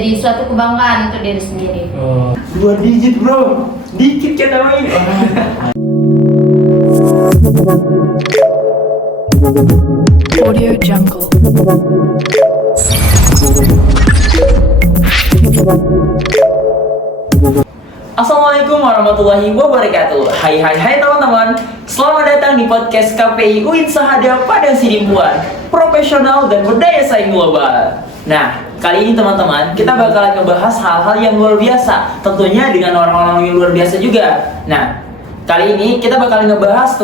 Jadi suatu kebanggaan untuk diri sendiri. Oh, 2 digit bro, dikit kan namanya. Audio Jungle. Assalamualaikum warahmatullahi wabarakatuh. Hai teman-teman. Selamat datang di podcast KPI UIN Sahada Padang Sidimpuan, profesional dan berdaya saing global. Nah, kali ini teman-teman, kita bakalan ngebahas hal-hal yang luar biasa, tentunya dengan orang-orang yang luar biasa juga. Nah, kali ini kita bakalan membahas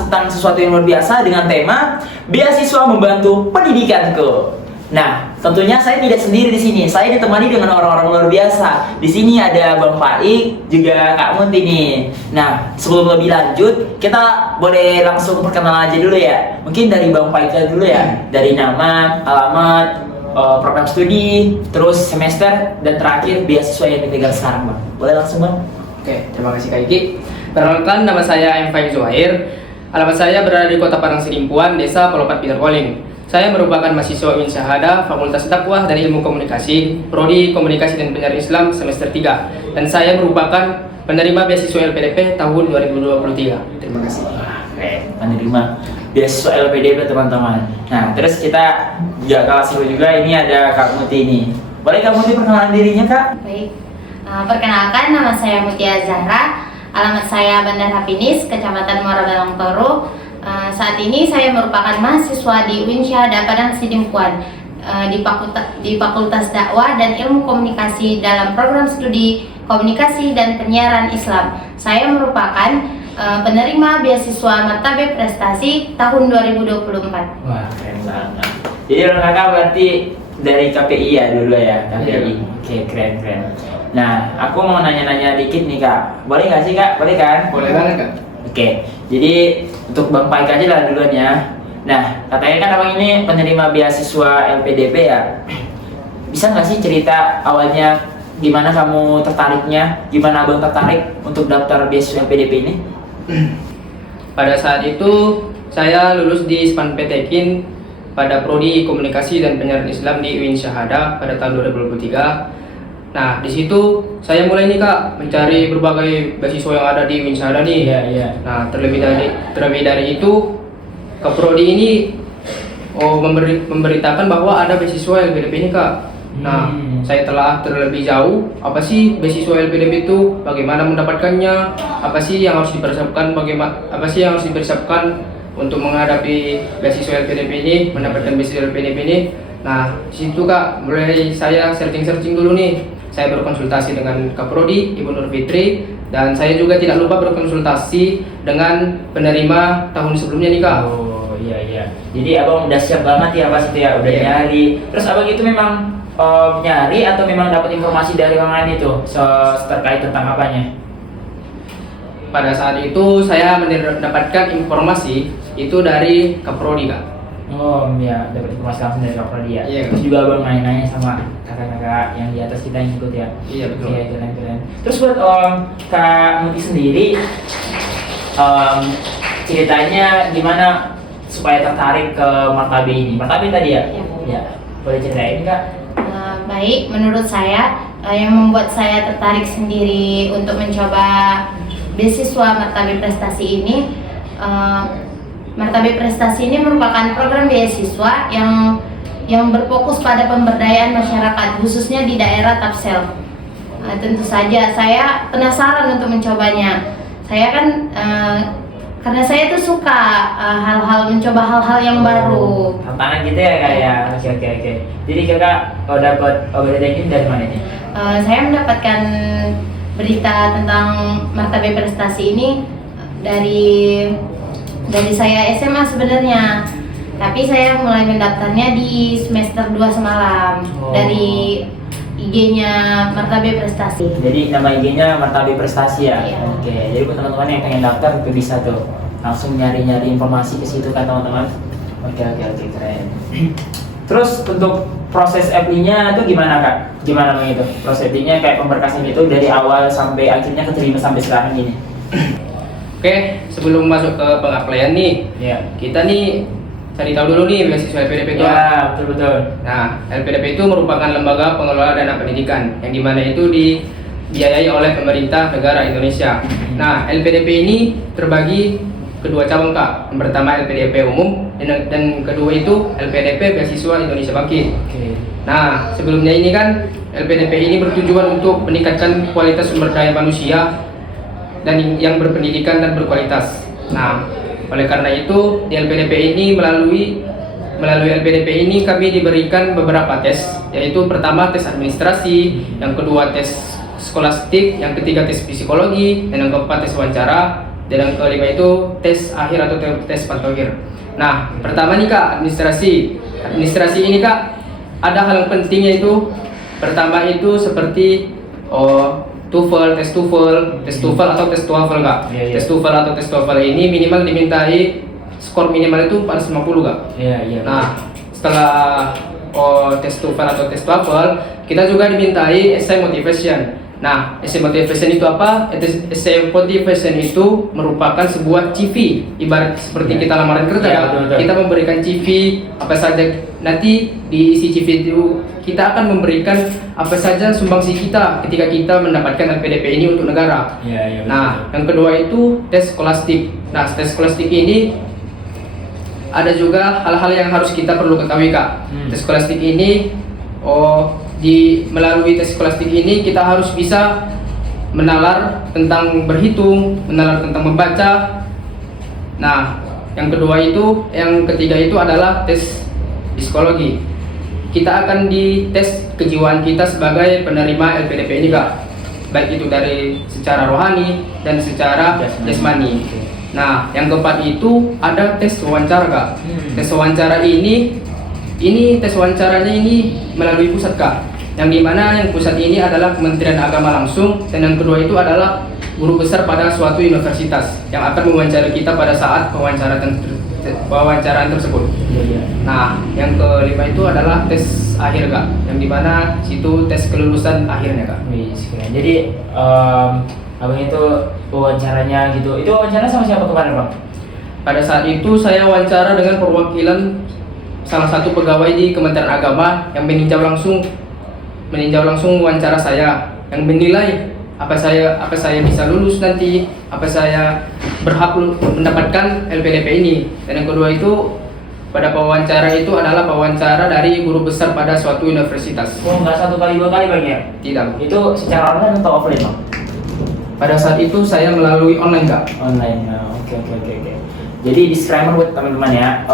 tentang sesuatu yang luar biasa dengan tema beasiswa membantu pendidikanku. Nah, tentunya saya tidak sendiri di sini. Saya ditemani dengan orang-orang luar biasa. Di sini ada Bang Faik, juga Kak Munti nih. Nah, sebelum lebih lanjut, kita boleh langsung perkenalan aja dulu ya. Mungkin dari Bang Faik dulu ya. Dari nama, alamat, program studi, terus semester, dan terakhir beasiswa yang dipegang sekarang, Bang. Boleh langsung, Bang? Oke, terima kasih Kak Iki. Perkenalkan, nama saya M. Faik Zuhair. Alamat saya berada di Kota Padang Sidimpuan, Desa Pelopat Peter Koling. Saya merupakan mahasiswa UIN Sahada, Fakultas Dakwah dan Ilmu Komunikasi, Prodi Komunikasi dan Penyiaran Islam semester 3. Dan saya merupakan penerima beasiswa LPDP tahun 2023. Terima kasih. Oke, penerima beasiswa LPDP teman-teman. Nah, terus kita gak kalah seru juga, ini ada Kak Muti ini. Boleh Kak Muti perkenalan dirinya, Kak? Baik. Perkenalkan, nama saya Mutia Zahra. Alamat saya Bandar Hapinis, Kecamatan Muara Balang Toru. Saat ini saya merupakan mahasiswa di UIN Sahada Padang Sidimpuan di Fakultas Dakwah dan Ilmu Komunikasi dalam program studi Komunikasi dan Penyiaran Islam. Saya merupakan penerima beasiswa Martabe Prestasi tahun 2024. Wah, keren banget. Jadi orang kakak berarti dari KPI ya dulu ya, KPI. Iya. Oke, keren. Nah, aku mau nanya-nanya dikit nih Kak. Boleh nggak sih Kak? Boleh kan? Boleh banget Kak. Oke, jadi untuk Bang Faik aja lah duluan ya. Nah, katanya kan abang ini penerima beasiswa LPDP ya. Bisa nggak sih cerita awalnya gimana kamu tertariknya? Gimana abang tertarik untuk daftar beasiswa LPDP ini? Pada saat itu, saya lulus di Spanpetekin pada Prodi Komunikasi dan Penyiaran Islam di UIN Sahada pada tahun 2023. Nah, di situ saya mulai nih Kak mencari berbagai beasiswa yang ada di UIN Sahada nih. Iya. Nah, terlebih dari itu, Prodi ini memberitakan bahwa ada beasiswa LPDP ini Kak. Nah, saya telah terlebih jauh apa sih beasiswa LPDP itu, bagaimana mendapatkannya, apa sih yang harus dipersiapkan, untuk menghadapi beasiswa LPDP ini, mendapatkan beasiswa LPDP ini. Nah, di situ Kak, mulai saya searching dulu nih. Saya berkonsultasi dengan Kaprodi, Ibu Nur Fitri, dan saya juga tidak lupa berkonsultasi dengan penerima tahun sebelumnya nih Kak. Oh iya. Jadi abang udah siap banget ya pas itu ya, udah nyari. Terus abang itu memang nyari atau memang dapat informasi dari orang lain itu terkait tentang apanya? Pada saat itu saya mendapatkan informasi itu dari Kaprodi Kak. Oh iya, dapat informasi langsung dari Kaprodi ya. Iya. Terus juga abang nanya-nanya sama kakak-kakak yang di atas kita yang ikut ya. Iya betul. Oke, keren. Terus buat Kak Muti sendiri, ceritanya gimana supaya tertarik ke Martabe ini? Martabe tadi ya? Iya. Ya. Boleh ceritain Kak? Baik, menurut saya yang membuat saya tertarik sendiri untuk mencoba beasiswa Martabe Prestasi ini, Martabe Prestasi ini merupakan program beasiswa yang berfokus pada pemberdayaan masyarakat, khususnya di daerah Tapsel. Tentu saja saya penasaran untuk mencobanya. Saya kan karena saya tuh suka mencoba hal-hal yang baru. Tantangan gitu ya Kak ya. Oke. Jadi Kakak kalau dapat berita ini dari mana nih? Saya mendapatkan berita tentang Martabe Prestasi ini dari saya SMA sebenarnya, tapi saya mulai mendaftarnya di semester 2 semalam. Dari IG-nya Martabe Prestasi. Jadi nama IG-nya Martabe Prestasi ya? Iya. Oke, jadi buat teman-teman yang pengen daftar itu bisa tuh langsung nyari-nyari informasi ke situ kan teman-teman. Oke, keren. Terus untuk proses apply-nya itu gimana Kak? Gimana Bang itu? Proses apply-nya kayak pemberkasan itu dari awal sampai akhirnya keterima sampai sekarang gini? Oke, sebelum masuk ke pengappaian nih, Iya. kita nih cari tahu dulu nih beasiswa LPDP itu. Ya, betul. Nah, LPDP itu merupakan lembaga pengelola dana pendidikan yang dimana itu dibiayai oleh pemerintah negara Indonesia. Nah, LPDP ini terbagi kedua cabang Kak. Yang pertama LPDP umum dan kedua itu LPDP Beasiswa Indonesia Bangkit. Oke. Nah, sebelumnya ini kan LPDP ini bertujuan untuk meningkatkan kualitas sumber daya manusia dan yang berpendidikan dan berkualitas. Nah, oleh karena itu di LPDP ini melalui LPDP ini kami diberikan beberapa tes, yaitu pertama tes administrasi, yang kedua tes skolastik, yang ketiga tes psikologi, dan yang keempat tes wawancara, dan yang kelima itu tes akhir atau tes patohir. Nah, pertama nih Kak, administrasi. Administrasi ini Kak ada hal yang pentingnya itu. Pertama itu seperti TOEFL, tes TOEFL atau tes TOEFL Kak. Iya. Tes TOEFL atau tes TOEFL ini minimal dimintai skor minimal itu 450 Kak. Iya. Nah, setelah tes TOEFL atau tes TOEFL, kita juga dimintai essay motivation. Nah, essay motivation itu apa? Essay motivation itu merupakan sebuah CV. Ibarat seperti kita lamaran kerja, Ya, Kak. betul. Kita memberikan CV apa saja. Nanti di isi CV itu kita akan memberikan apa saja sumbangsi kita ketika kita mendapatkan LPDP ini untuk negara. Iya. Nah, yang kedua itu tes skolastik. Nah, tes skolastik ini ada juga hal-hal yang harus kita perlu ketahui Kak. Tes skolastik ini melalui tes skolastik ini kita harus bisa menalar tentang berhitung, menalar tentang membaca. Nah, yang ketiga itu adalah tes psikologi. Kita akan dites kejiwaan kita sebagai penerima LPDP ini Kak, baik itu dari secara rohani dan secara jasmani. Nah, yang keempat itu ada tes wawancara Kak. Tes wawancara ini tes wawancaranya ini melalui pusat Kak, yang dimana yang pusat ini adalah Kementerian Agama langsung, dan yang kedua itu adalah guru besar pada suatu universitas yang akan mewawancarai kita pada saat pewawancaraan tersebut. Nah, yang kelima itu adalah tes akhir Kak, yang dimana situ tes kelulusan akhirnya Kak. Jadi abang itu wawancaranya gitu. Itu wawancara sama siapa kemarin Bang? Pada saat itu saya wawancara dengan perwakilan salah satu pegawai di Kementerian Agama yang meninjau langsung wawancara saya, yang menilai apa saya bisa lulus nanti, apa saya berhak mendapatkan LPDP ini. Dan yang kedua itu pada wawancara itu adalah wawancara dari guru besar pada suatu universitas. Oh, nggak 1 kali 2 kali Bang ya? Tidak. Itu secara online atau offline Bang? Pada saat itu saya melalui online Kak. Online. Oke. Jadi disclaimer buat teman-teman ya.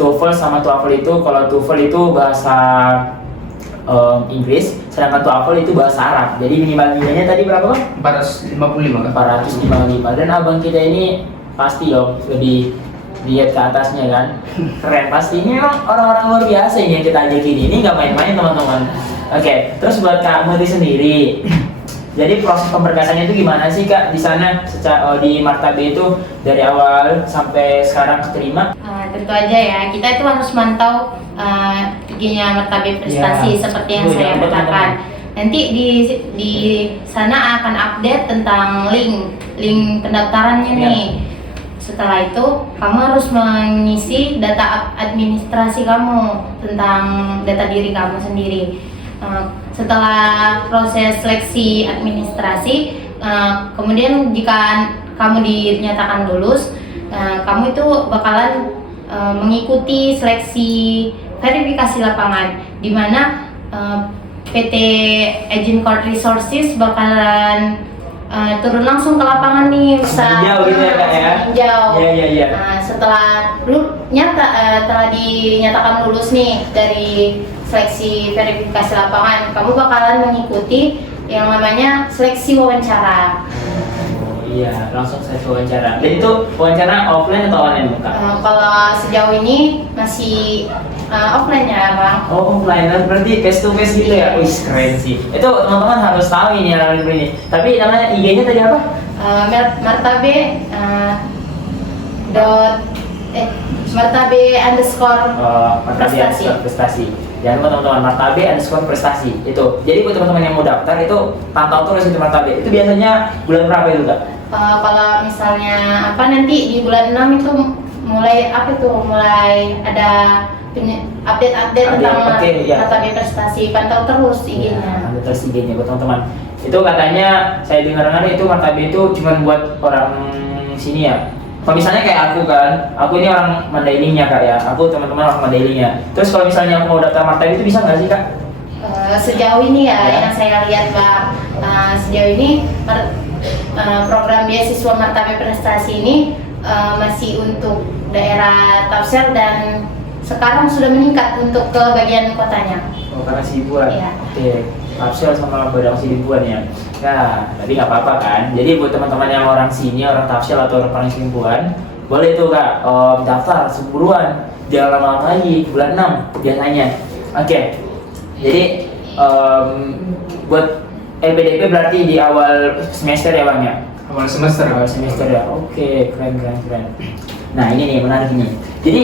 TOEFL sama TOEFL itu, kalau TOEFL itu bahasa Inggris, sedangkan TOEFL itu bahasa Arab. Jadi minimal nilainya tadi berapa Bang? 455 Kak. 455. Dan abang kita ini pasti lebih lihat ke atasnya kan. Keren pasti. Ini memang orang-orang luar biasa ini yang kita ajakin. Ini nggak main-main teman-teman. Oke, terus buat Kak Muti sendiri. Jadi proses pemberkasannya itu gimana sih Kak di sana di Martabe itu dari awal sampai sekarang keterima? Tentu aja ya, kita itu harus mantau IG-nya Martabe Prestasi seperti yang saya katakan. Nanti di sana akan update tentang link pendaftarannya nih. Setelah itu kamu harus mengisi data administrasi kamu tentang data diri kamu sendiri. Setelah proses seleksi administrasi, kemudian jika kamu dinyatakan lulus, kamu itu bakalan mengikuti seleksi verifikasi lapangan, di mana PT Agent Court Resources bakalan turun langsung ke lapangan nih, Meninjau gitu ya Kak ya? meninjau. Iya. Setelah telah dinyatakan lulus nih dari seleksi verifikasi lapangan, kamu bakalan mengikuti yang namanya seleksi wawancara. Iya, langsung saya wawancara. Dan itu wawancara offline atau online Kak? Kalau sejauh ini masih offline ya Bang. Oh, offline, berarti face to face gitu ya? Wih, keren sih. Itu teman-teman harus tahu ini yang ini. Tapi namanya IG-nya tadi apa? Martabe Martabe underscore prestasi. Jangan lupa teman-teman, Martabe underscore prestasi itu. Jadi buat teman-teman yang mau daftar itu pantau terus itu Martabe. Itu biasanya bulan berapa itu Kak? Kalau misalnya nanti di bulan 6 itu mulai apa tuh? Mulai ada update tentang oke, ya. Martabak Prestasi, pantau terus IG-nya. Ya, ada terus IG-nya buat teman-teman. Itu katanya saya dengar-dengar itu Martabak itu cuma buat orang sini ya. Kalau misalnya kayak aku kan, aku ini orang Mandailingnya Kak ya. Aku teman-teman orang Mandailingnya. Terus kalau misalnya aku mau daftar Martabak itu bisa nggak sih Kak? Sejauh ini ya, Ya. yang saya lihat Pak, sejauh ini program beasiswa Martabak Prestasi ini masih untuk daerah Tapsel dan sekarang sudah meningkat untuk ke bagian kotanya. Oh, karena Sidibuan. Iya. Oke. Tapsel sama Badang Sidibuan ya. Nah, tapi nggak apa-apa kan. Jadi buat teman-teman yang orang sini, orang Tapsel atau orang Sidibuan, boleh tuh Kak daftar seburuan. Jangan lama-lama lagi, bulan 6 biasanya. Oke. Jadi buat LPDP berarti di awal semester ya Bang ya? Awal semester. Awal semester ya. Oke, keren. Nah, ini nih menarik nih. Jadi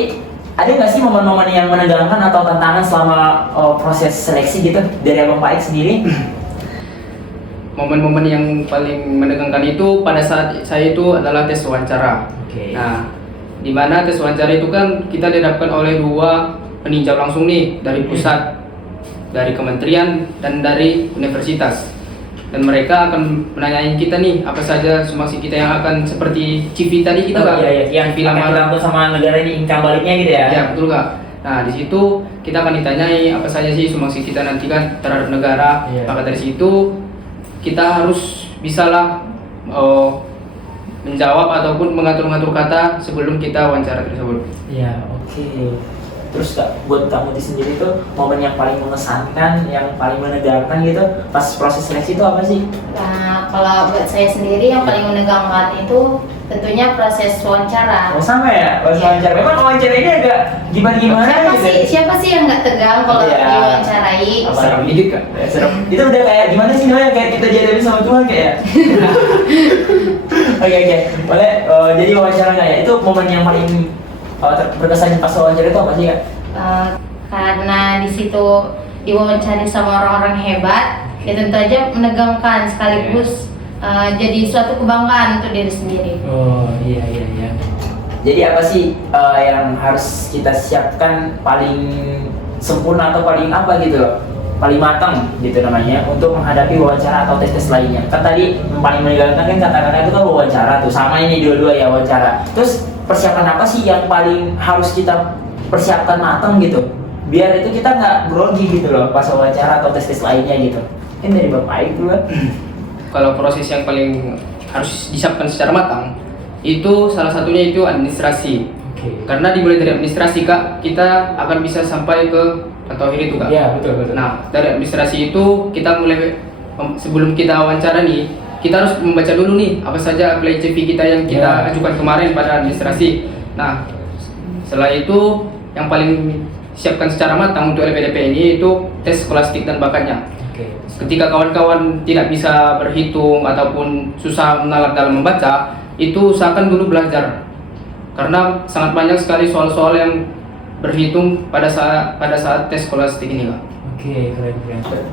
ada nggak sih momen-momen yang menegangkan atau tantangan selama proses seleksi gitu dari Abang Paik sendiri? Momen-momen yang paling menegangkan itu pada saat saya itu adalah tes wawancara. Oke. Nah, di mana tes wawancara itu kan kita dihadapkan oleh dua peninjau langsung nih dari pusat, dari kementerian dan dari universitas. Dan mereka akan menanyain kita nih apa saja sumbangsi kita yang akan seperti CV tadi kita Kak. Iya, yang CV lamaran. kita sama negara ini income baliknya gitu ya? Ya betul Kak. Nah di situ kita akan ditanyai apa saja sih sumbangsi kita nanti kan terhadap negara. Iya. Maka dari situ kita harus bisalah menjawab ataupun mengatur-ngatur kata sebelum kita wawancara tersebut. Iya, oke. Terus Kak, buat kamu sendiri tuh momen yang paling mengesankan, yang paling menegangkan gitu pas proses seleksi itu apa sih? Nah, kalau buat saya sendiri yang paling menegangkan itu tentunya proses wawancara. Oh sama ya, proses wawancara. Memang wawancara ini agak gimana gitu. Siapa sih yang nggak tegang kalau Iya. diwawancarai? Apa? Serem dikit Kak. Serem. Itu udah kayak gimana sih namanya, kayak kita jadian sama Tuhan kayak. Oke. Boleh jadi wawancara nggak ya? Itu momen yang paling berkesan pas wawancara itu apa sih Kak? Karena di situ diwawancari sama orang-orang hebat, ya tentu aja menegangkan sekaligus jadi suatu kebanggaan untuk diri sendiri. Oh iya. Jadi apa sih yang harus kita siapkan paling sempurna atau paling apa gitu loh? Paling matang gitu namanya untuk menghadapi wawancara atau tes lainnya. Kan tadi yang paling menegangkan kan kata-kata itu kan wawancara tuh, sama ini dua-dua ya wawancara. Terus persiapan apa sih yang paling harus kita persiapkan matang gitu? Biar itu kita nggak grogi gitu loh pas wawancara atau tes lainnya gitu. Ini dari Bapak Aik dulu. Kalau proses yang paling harus disiapkan secara matang itu salah satunya itu administrasi. Oke. Karena dimulai dari administrasi Kak, kita akan bisa sampai ke atau itu Kak. Iya betul. Nah, dari administrasi itu kita mulai sebelum kita wawancara nih, kita harus membaca dulu nih apa saja apply CV kita yang kita ajukan kemarin pada administrasi. Nah, setelah itu yang paling siapkan secara matang untuk LPDP ini itu tes skolastik dan bakatnya. Oke. Ketika kawan-kawan tidak bisa berhitung ataupun susah menalar dalam membaca, itu usahakan dulu belajar. Karena sangat banyak sekali soal-soal yang berhitung pada saat tes skolastik ini Kak. Oke, keren.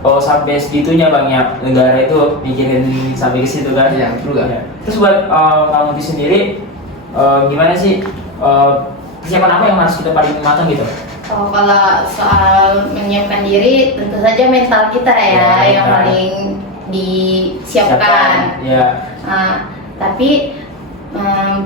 Oh sampai segitunya Bang ya, negara itu mikirin sampai ke situ kan? Iya, betul Kak. Ya. Terus buat kamu sendiri gimana sih persiapan apa yang harus kita paling matang gitu? Oh, kalau soal menyiapkan diri, tentu saja mental kita ya yang mental. paling disiapkan. Ya. Tapi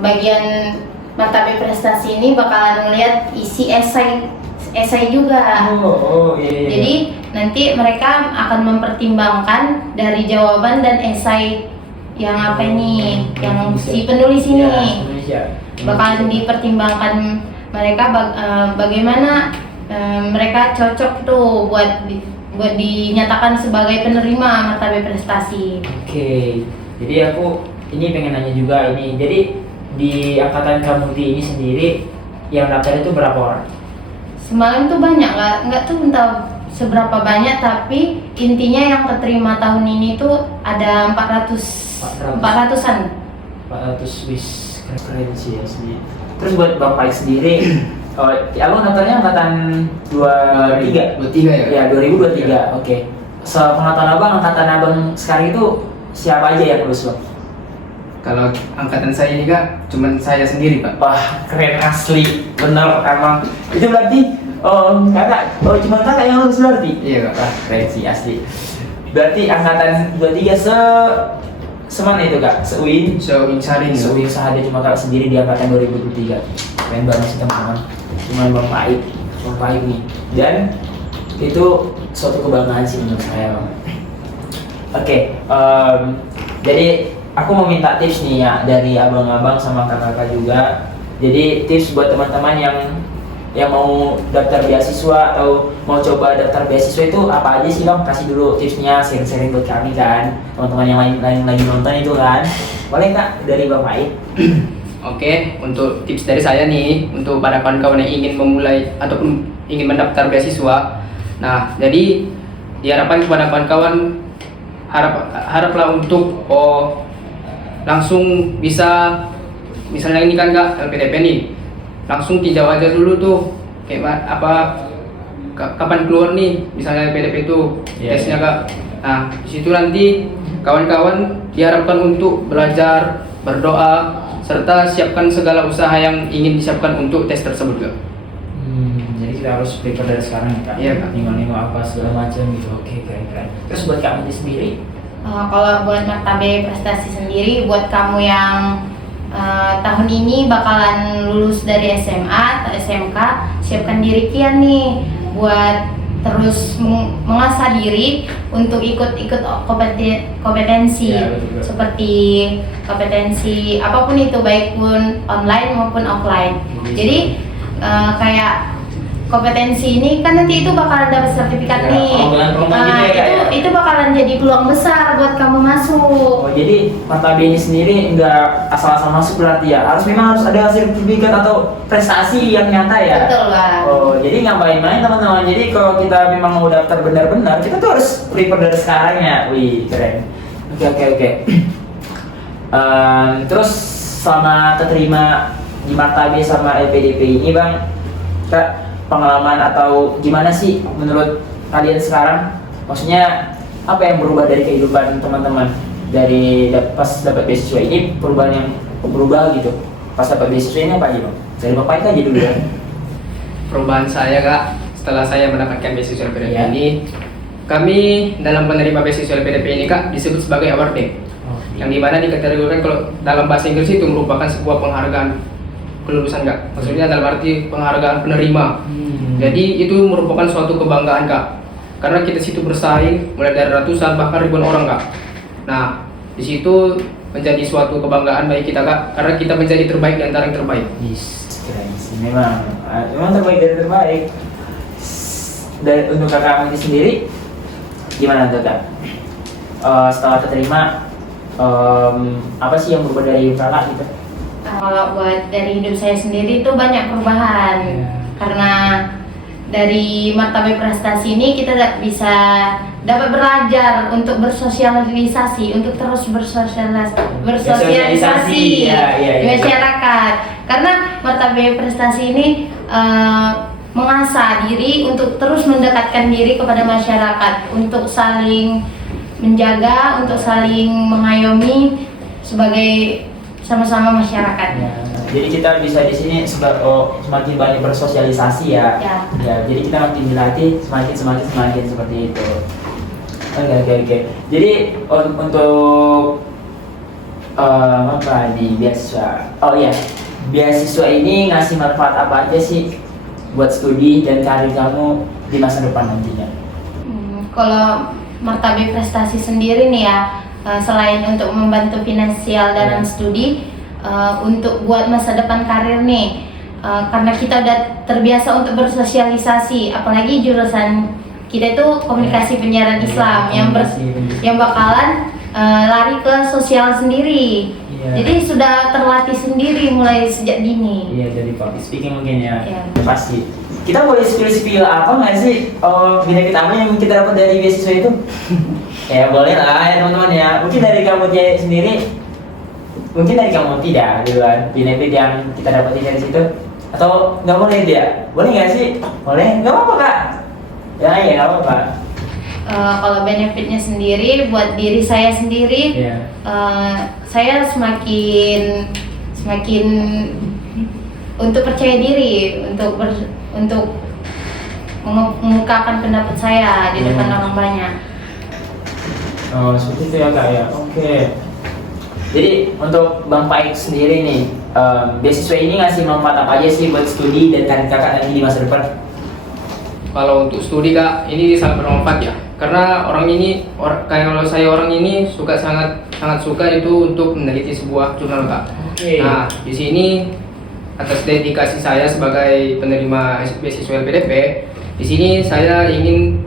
bagian Martabak Prestasi ini bakalan melihat isi esai juga. Oh iya. Jadi nanti mereka akan mempertimbangkan dari jawaban dan esai yang apa ini, yang si penulis ini. Ya, Indonesia. Bakalan dipertimbangkan mereka bagaimana mereka cocok tuh buat dinyatakan sebagai penerima Martabak Prestasi. Oke. Jadi aku ini pengen nanya juga ini. Jadi di angkatan Kamuti ini sendiri yang daftar itu berapa orang? Semalam tuh banyak, nggak tuh entah seberapa banyak, tapi intinya yang keterima tahun ini tuh ada 400-an. 400 wis keren sih ya sendiri. Terus buat Bapak sendiri, abang daftarnya angkatan 23? 23 ya? Ya 2023, oke. Sepengetahuan abang, angkatan abang sekarang itu siapa aja yang lulus Bang? Kalau angkatan saya ini kak, cuman saya sendiri pak. Wah, keren asli. Bener emang. Itu berarti kakak, cuma kakak yang lulus berarti? Iya kak. Wah, keren sih asli. Berarti angkatan 23 semana itu kak? Seuin? Seuin Sarin. Seuin Sahada cuma kakak sendiri di angkatan 2023. Keren banget sih teman-teman. Cuman Bang Paik nih. Dan itu suatu kebanggaan sih menurut saya Bang. Oke, jadi aku mau minta tips nih ya dari abang-abang sama kakak-kakak juga. Jadi tips buat teman-teman yang mau daftar beasiswa atau mau coba daftar beasiswa itu apa aja sih Bang? Kasih dulu tipsnya, sharing-sharing buat kami kan, teman-teman yang lain lagi nonton itu kan. Boleh kak dari Bapak Aik? Oke, untuk tips dari saya nih, untuk para kawan-kawan yang ingin memulai ataupun ingin mendaftar beasiswa. Nah, jadi diharapkan kepada kawan-kawan haraplah untuk langsung bisa, misalnya ini kan kak LPDP nih, langsung tinjau aja dulu tuh kayak kapan keluar nih misalnya LPDP itu tesnya kak. Nah di situ nanti kawan-kawan diharapkan untuk belajar, berdoa, serta siapkan segala usaha yang ingin disiapkan untuk tes tersebut kak. Jadi kita harus prepare dari sekarang ya kak? Iya kak. Nengok apa segala macam gitu. Oke, keren. Terus buat kamu sendiri? Kalau buat martabe prestasi sendiri, buat kamu yang tahun ini bakalan lulus dari SMA atau SMK, siapkan diri kian nih buat terus mengasah diri untuk ikut kompetensi Ya, betul. seperti kompetensi apapun itu, baik pun online maupun offline. Jadi kayak kompetensi ini kan nanti itu bakalan dapat sertifikat Ya, nih. perlombaan gitu ya, Kak, ya? Itu bakalan jadi peluang besar buat kamu masuk. Oh, jadi martabe ini sendiri nggak asal-asal masuk berarti ya? Memang harus ada sertifikat atau prestasi yang nyata ya? Betul Bang. Oh, jadi nggak main-main teman-teman. Jadi kalau kita memang mau daftar benar-benar, kita tuh harus prepare dari sekarang ya. Wih, keren. Oke. Terus selama terima di martabe sama LPDP ini Bang, Kak, pengalaman atau gimana sih menurut kalian sekarang? Maksudnya apa yang berubah dari kehidupan teman-teman dari pas dapat beasiswa ini, perubahan yang berubah gitu pas dapat beasiswa ini apa aja Bang? Dari Bapak aja dulu ya. Perubahan saya kak setelah saya mendapatkan beasiswa LPDP Iya. ini, kami dalam menerima beasiswa LPDP ini kak disebut sebagai awardee, yang dimana dikategorikan kalau dalam bahasa Inggris itu merupakan sebuah penghargaan kelulusan kak, maksudnya dalam arti penghargaan penerima. Jadi itu merupakan suatu kebanggaan kak, karena kita situ bersaing mulai dari ratusan bahkan ribuan orang kak. Nah di situ menjadi suatu kebanggaan bagi kita kak, karena kita menjadi terbaik di antara yang terbaik. Keren sih memang terbaik dari terbaik. Dan untuk kakak ini sendiri gimana tuh kak? Setelah terima apa sih yang berubah dari kakak gitu? Kalau buat dari hidup saya sendiri itu banyak perubahan. Karena dari martabe prestasi ini kita bisa dapat belajar untuk bersosialisasi, untuk terus bersosialisasi Ya. di masyarakat. Karena martabe prestasi ini mengasah diri untuk terus mendekatkan diri kepada masyarakat, untuk saling menjaga, untuk saling mengayomi sebagai sama-sama masyarakat. Ya, jadi kita bisa di sini semakin banyak bersosialisasi ya. Ya. Jadi kita makin dilatih semakin seperti itu. Oke. Jadi untuk apa di beasiswa? Oh iya, beasiswa ini ngasih manfaat apa aja sih buat studi dan karir kamu di masa depan nantinya? Kalau martabe prestasi sendiri nih ya, selain untuk membantu finansial dalam studi, untuk buat masa depan karir nih, karena kita udah terbiasa untuk bersosialisasi, apalagi jurusan kita itu komunikasi penyiaran Islam yang bakalan lari ke sosial sendiri. Jadi sudah terlatih sendiri mulai sejak dini. Iya, jadi public speaking mungkin ya. Iya. Pasti. Kita boleh spill apa nggak sih? Benefit apa yang kita dapat dari beasiswa itu? Ya boleh lah ya teman-teman ya. Mungkin dari kamu sendiri, mungkin dari kamu tidak duluan benefit yang kita dapat dari situ, atau nggak boleh dia? Boleh nggak sih? Boleh? Nggak apa-apa kak. Ya nggak apa-apa. Kalau benefitnya sendiri buat diri saya sendiri, Iya. saya semakin untuk percaya diri, untuk mengungkapkan pendapat saya di depan orang banyak. Oh, seperti itu ya Kak ya. Oke. Jadi untuk Bang Paik sendiri nih, beasiswa ini ngasih manfaat apa aja sih buat studi dan karir Kakak nanti di masa depan? Kalau untuk studi Kak, ini sangat bermanfaat ya. Karena kalau saya orang ini sangat suka itu untuk meneliti sebuah jurnal Kak. Oke. Nah, di sini atas dedikasi saya sebagai penerima beasiswa LPDP, di sini saya ingin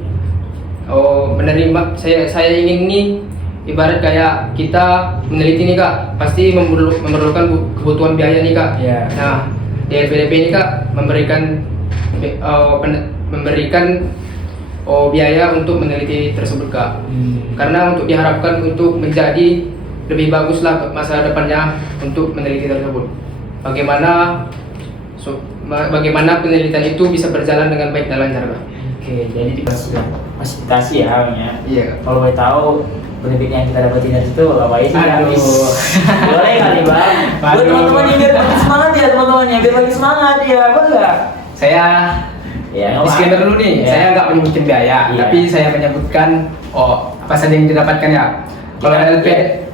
saya ingin nih, ibarat kayak kita meneliti nih Kak, pasti memerlukan kebutuhan biaya nih Kak. Iya. Nah, di LPDP ini Kak memberikan biaya untuk meneliti tersebut Kak. Karena untuk diharapkan untuk menjadi lebih baguslah masa depannya untuk meneliti tersebut. Bagaimana penelitian itu bisa berjalan dengan baik dan lancar Kak. Oke, jadi fasilitasi ya Bang ya. Iya Kak. Kalau boleh tahu benefit yang kita dapetin dari situ apa aja sih? Aduh. Boleh kali Bang. Buat Aduh. teman-teman yang biar makin semangat ya teman-teman ya, biar makin semangat ya, boleh? Saya Ya, nggak disclaimer apa-apa. dulu nih, Ya. saya nggak menyebutkan biaya, Iya. tapi saya menyebutkan apa saja yang didapatkan ya.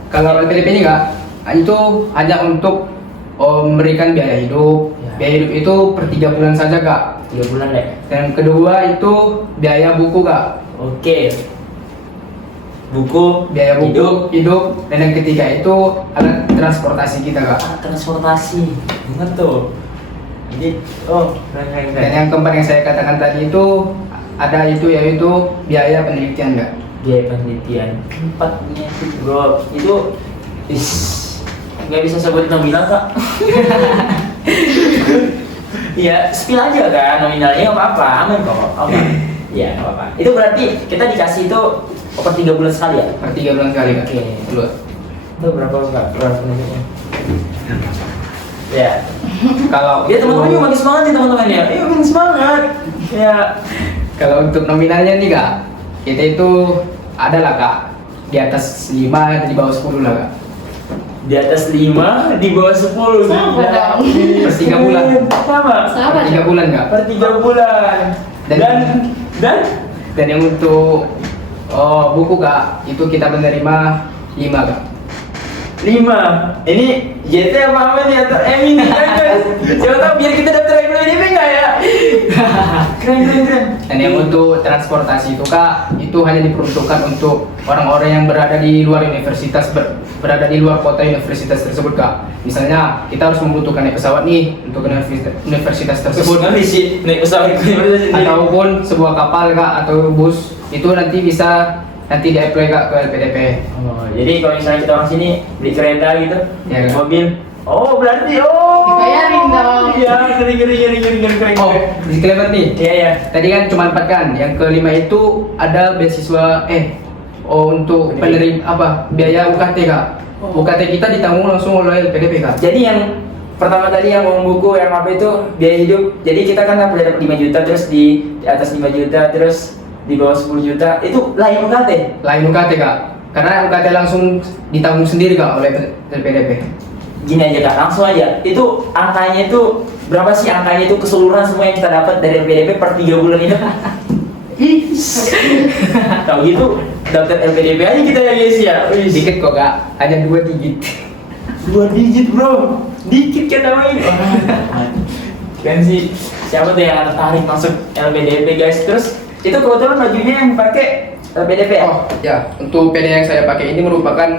Kalau LPDP ini Kak, itu hanya untuk memberikan biaya hidup. Ya. Biaya hidup itu per 3 bulan saja Kak. 3 bulan deh. Dan kedua itu biaya buku Kak. Oke. Buku, Biaya buku, hidup, dan yang ketiga itu alat transportasi kita Kak. transportasi. Ingat tuh. Jadi, keren. Dan yang keempat yang saya katakan tadi itu yaitu biaya penelitian Kak. Biaya penelitian. 4-nya sih bro. Itu nggak bisa sebut nominal Kak. Iya, spill aja kan nominalnya, nggak apa-apa, aman kok. Oke. Iya, nggak apa-apa. Itu berarti kita dikasih itu per 3 bulan sekali ya? Per 3 bulan sekali Kak. Oke. Dulu. Itu berapa Kak? Berapa penelitiannya? Ya. Kalau Ya teman-teman yuk makin semangat nih teman-teman ya. Yuk makin semangat. Ya. Kalau untuk nominalnya nih Kak, kita itu adalah Kak di atas 5 dan di bawah 10 lah Kak. Di atas 5, di bawah 10. Sama Gila. dong. Per 3 bulan. Sama. Sama Per 3 bulan Kak. Per 3 bulan. Dan Dan yang untuk buku Kak, itu kita menerima 5 Kak. 5. Ini JT apa nih atau M ini kan guys? Siapa tahu biar kita daftar LPDP enggak ya? Keren. Dan yang untuk transportasi itu Kak, itu hanya diperuntukkan untuk orang-orang yang berada di luar universitas, berada di luar kota universitas tersebut Kak. Misalnya kita harus membutuhkan naik pesawat nih untuk ke universitas tersebut, Nanti sih naik pesawat ke ataupun sebuah kapal Kak atau bus, itu nanti bisa di apply Kak ke LPDP. Oh, jadi kalau misalnya kita orang sini beli kereta gitu, Ya, kan? mobil. Oh, berarti Dibayarin dong. Iya, keren. Oh, disclaimer nih. Iya. Tadi kan cuma 4 kan, yang kelima itu ada beasiswa untuk penerima biaya UKT Kak. UKT kita ditanggung langsung oleh LPDP Kak. Jadi yang pertama tadi yang uang buku, yang apa itu biaya hidup. Jadi kita kan boleh dapat 5 juta, terus di atas 5 juta, terus di bawah 10 juta itu lain UKT. Lain UKT Kak, karena UKT langsung ditanggung sendiri Kak oleh LPDP. Gini aja Kak, langsung aja. Itu angkanya itu berapa sih angkanya itu keseluruhan semua yang kita dapat dari LPDP per 3 bulan ini? Tahu gitu daftar LPDP aja kita ya guys ya. Dikit kok Kak, hanya 2 digit. 2 digit bro, dikit kan namanya. Kan sih, siapa tuh yang tertarik masuk LPDP guys? Terus itu kebetulan bajunya yang pakai LPDP ya? Oh ya, untuk PD yang saya pakai ini merupakan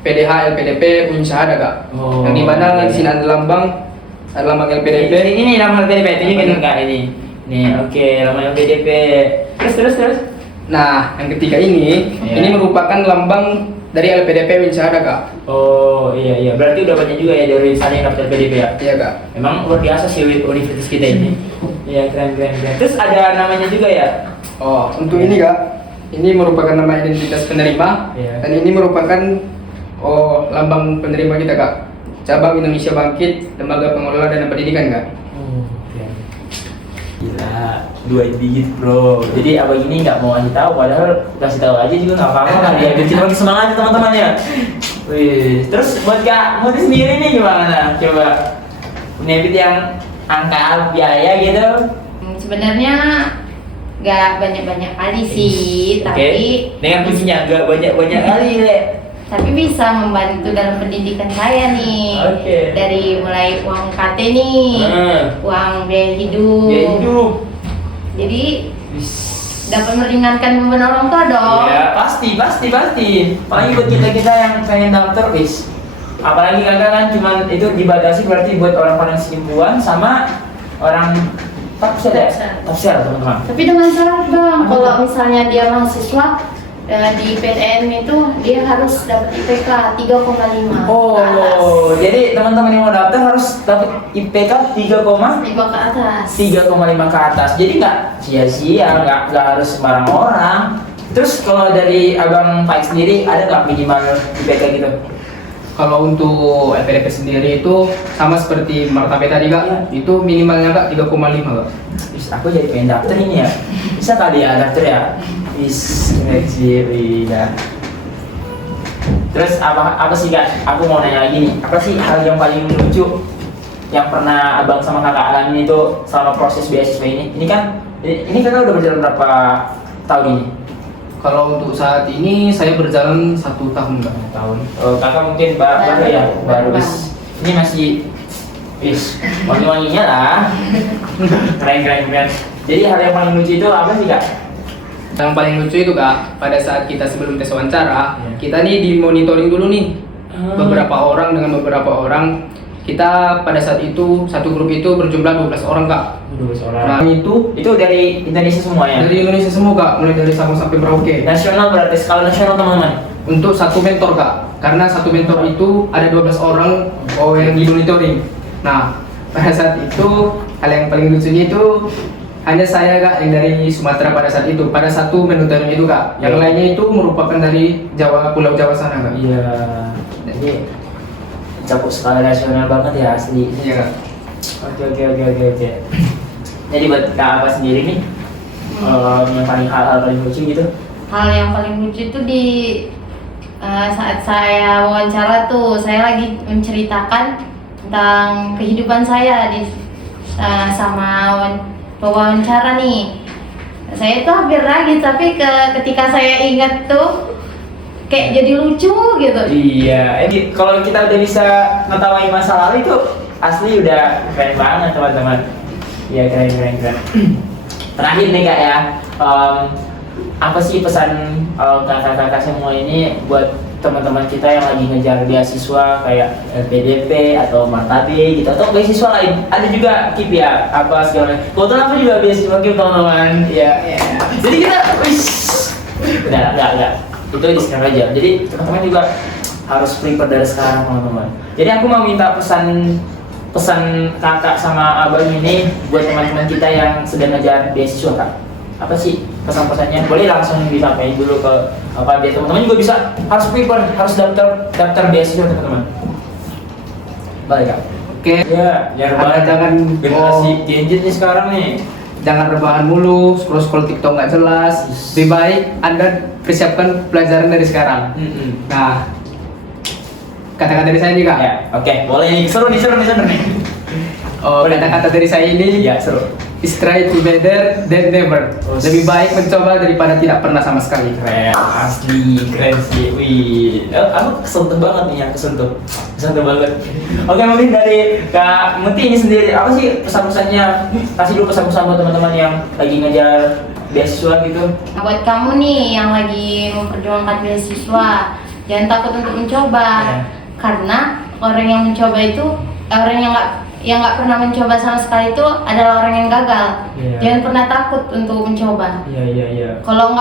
PDH LPDP Unsyahada Kak. Oh, Yang dimana oke. di sini ada lambang LPDP. Ini nih nama LPDP, tunjukin enggak ini? Nih, oke, nama LPDP. Terus. Nah, yang ketiga ini Iya. merupakan lambang dari LPDP Unsyahada Kak. Oh iya, berarti udah banyak juga ya dari sana yang daftar LPDP ya? Iya Kak. Memang luar biasa sih universitas kita ini. Iya, keren. Terus ada namanya juga ya? Oh, untuk ini Kak, ini merupakan nama identitas penerima. Iya. Dan ini merupakan lambang penerima kita Kak. Cabang Indonesia Bangkit, Lembaga Pengelola Dana Pendidikan Kak. Oh, keren. Gila, 2 digit bro. Jadi abang ini nggak mau ngasih tahu, padahal kasih tahu aja juga nggak apa-apa kan ya. Bikin lagi semangat teman-teman ya. Wih, terus buat Kak Muti sendiri nih gimana? Coba punya yang angka biaya gitu. Sebenarnya nggak banyak-banyak kali sih, Oke. tapi Dengan kuncinya agak banyak-banyak kali deh. tapi bisa membantu dalam pendidikan saya nih. Oke. Dari mulai uang KT nih, uang biaya hidup. Biaya hidup. Jadi dapat meringankan beban orang tua dong. Ya pasti. Apalagi buat kita yang pengen daftar wis. Apalagi kakak kan cuman itu dibatasi berarti buat orang paling simpuan sama orang tafsir ya? Tafsir teman-teman. Tapi dengan syarat bang, kalau misalnya dia mahasiswa di PTN itu dia harus dapat IPK 3,5 ke atas. Oh, jadi teman-teman yang mau daftar harus dapat IPK 5 ke atas. 3,5 ke atas. Jadi nggak sia-sia, nggak harus sembarang orang. Terus kalau dari abang Faik sendiri ada nggak minimal IPK gitu? Kalau untuk LPDP sendiri itu sama seperti Martabe tadi kak, Iya. itu minimalnya kak 3,5 kak. Bis, aku jadi pengen daftar ini ya. Bisa kali ya daftar ya? Bis, ya. Terus apa sih kak? Aku mau nanya lagi nih. Apa sih hal yang paling lucu yang pernah abang sama kakak alami itu selama proses beasiswa ini? Ini kakak udah berjalan berapa tahun ini? Kalau untuk saat ini saya berjalan 1 tahun kak. Tahun. Oh, kakak mungkin baru ya, baru bis. Ini masih bis, wangi-wanginya lah. Keren. Jadi hal yang paling lucu itu apa sih kak? Yang paling lucu itu kak, pada saat kita sebelum tes wawancara, Iya. kita nih dimonitoring dulu nih beberapa orang dengan beberapa orang. Kita pada saat itu satu grup itu berjumlah 12 orang kak. 12 orang. Nah itu Itu dari Indonesia semua ya? dari Indonesia semua kak, mulai dari Sabang sampai Merauke. Nasional berarti skala nasional teman-teman. Untuk satu mentor kak, karena satu mentor itu ada 12 orang yang dimonitoring. Nah pada saat itu hal yang paling lucunya itu hanya saya kak yang dari Sumatera pada saat itu, pada satu monitoring itu kak. Yang Iya. lainnya itu merupakan dari Jawa, Pulau Jawa sana kak. Iya. Jadi cakup skala nasional banget ya asli. Iya kak. Oke. Jadi buat kak apa sendiri nih? Yang hal-hal paling lucu gitu? Hal yang paling lucu itu di saat saya wawancara tuh, saya lagi menceritakan tentang kehidupan saya di sama pewawancara nih. Saya tuh hampir nangis, tapi ketika saya ingat tuh kayak jadi lucu gitu. Iya. Kalau kita udah bisa ngetawain masa lalu itu asli udah keren banget teman-teman. Iya keren. Terakhir nih kak ya. Apa sih pesan kakak-kakak semua ini buat teman-teman kita yang lagi ngejar beasiswa kayak LPDP atau Martabe gitu atau beasiswa lain? Ada juga KIP ya, apa segala macam. Kebetulan aku juga beasiswa KIP teman-teman. Iya. Jadi kita, enggak. Itu disclaimer aja. Jadi teman-teman juga harus prepare dari sekarang teman-teman. Jadi aku mau minta pesan kakak sama abang ini buat teman-teman kita yang sedang ngejar beasiswa kak. Apa sih pesan-pesannya? Boleh langsung disampaikan dulu ke apa biar teman-teman juga bisa harus prepare, harus daftar beasiswa teman-teman. Boleh kak? Oke. Ya, Jangan generasi Gen Z nih sekarang nih. Jangan rebahan mulu, scroll TikTok nggak jelas. Lebih baik Anda persiapkan pelajaran dari sekarang. Nah, kata-kata dari saya nih kak. Ya, oke, boleh nih. Seru nih. Oh, kata-kata dari saya ini. Iya, seru. Is try to better than never. Lebih baik mencoba daripada tidak pernah sama sekali. Keren, asli keren sih. Wih, aku kesentuh banget nih yang kesentuh banget. Oke, mungkin dari Kak Muti ini sendiri apa sih pesan-pesannya? Kasih dulu pesan-pesan buat teman-teman yang lagi ngejar beasiswa gitu. Nah, buat kamu nih yang lagi memperjuangkan beasiswa, jangan takut untuk mencoba. Ya. Karena orang yang mencoba itu orang yang nggak pernah mencoba sama sekali itu adalah orang yang gagal. Iya. Jangan pernah takut untuk mencoba. Iya. Kalau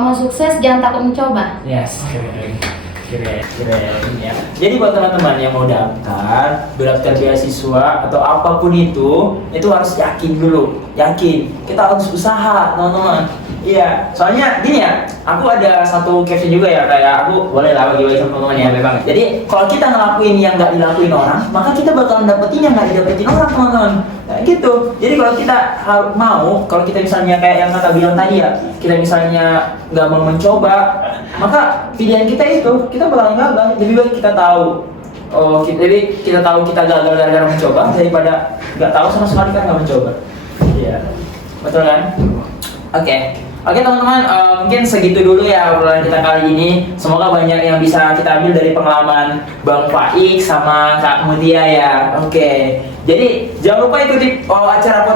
mau sukses jangan takut mencoba. Yes, keren ya. Jadi buat teman-teman yang mau daftar beasiswa atau apapun itu harus yakin dulu. Yakin. Kita harus usaha, teman-teman. Iya, soalnya gini ya, aku ada satu caption juga ya, kayak aku boleh lah bagi-bagi sama teman-teman ya. Boleh banget. Jadi kalau kita ngelakuin yang nggak dilakuin orang, maka kita bakalan dapetin yang nggak didapetin orang, teman-teman. Nah, gitu. Jadi kalau kita mau, kalau kita misalnya kayak yang kata bilang tadi ya, kita misalnya nggak mau mencoba, maka pilihan kita itu kita bakalan gagal. Lebih baik kita tahu. Jadi kita tahu kita gagal gara-gara mencoba daripada nggak tahu sama sekali kan nggak mencoba. Iya, betul kan? Oke teman-teman, mungkin segitu dulu ya obrolan kita kali ini. Semoga banyak yang bisa kita ambil dari pengalaman Bang Faik sama Kak Mutia ya. Oke, jadi jangan lupa ikuti acara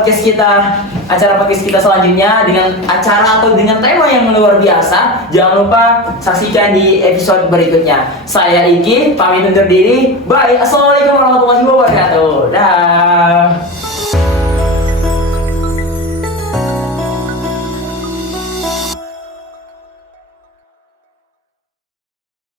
podcast kita selanjutnya dengan acara atau dengan tema yang luar biasa. Jangan lupa saksikan di episode berikutnya. Saya Iki, pamit undur diri. Bye. Assalamualaikum warahmatullahi wabarakatuh. Dah.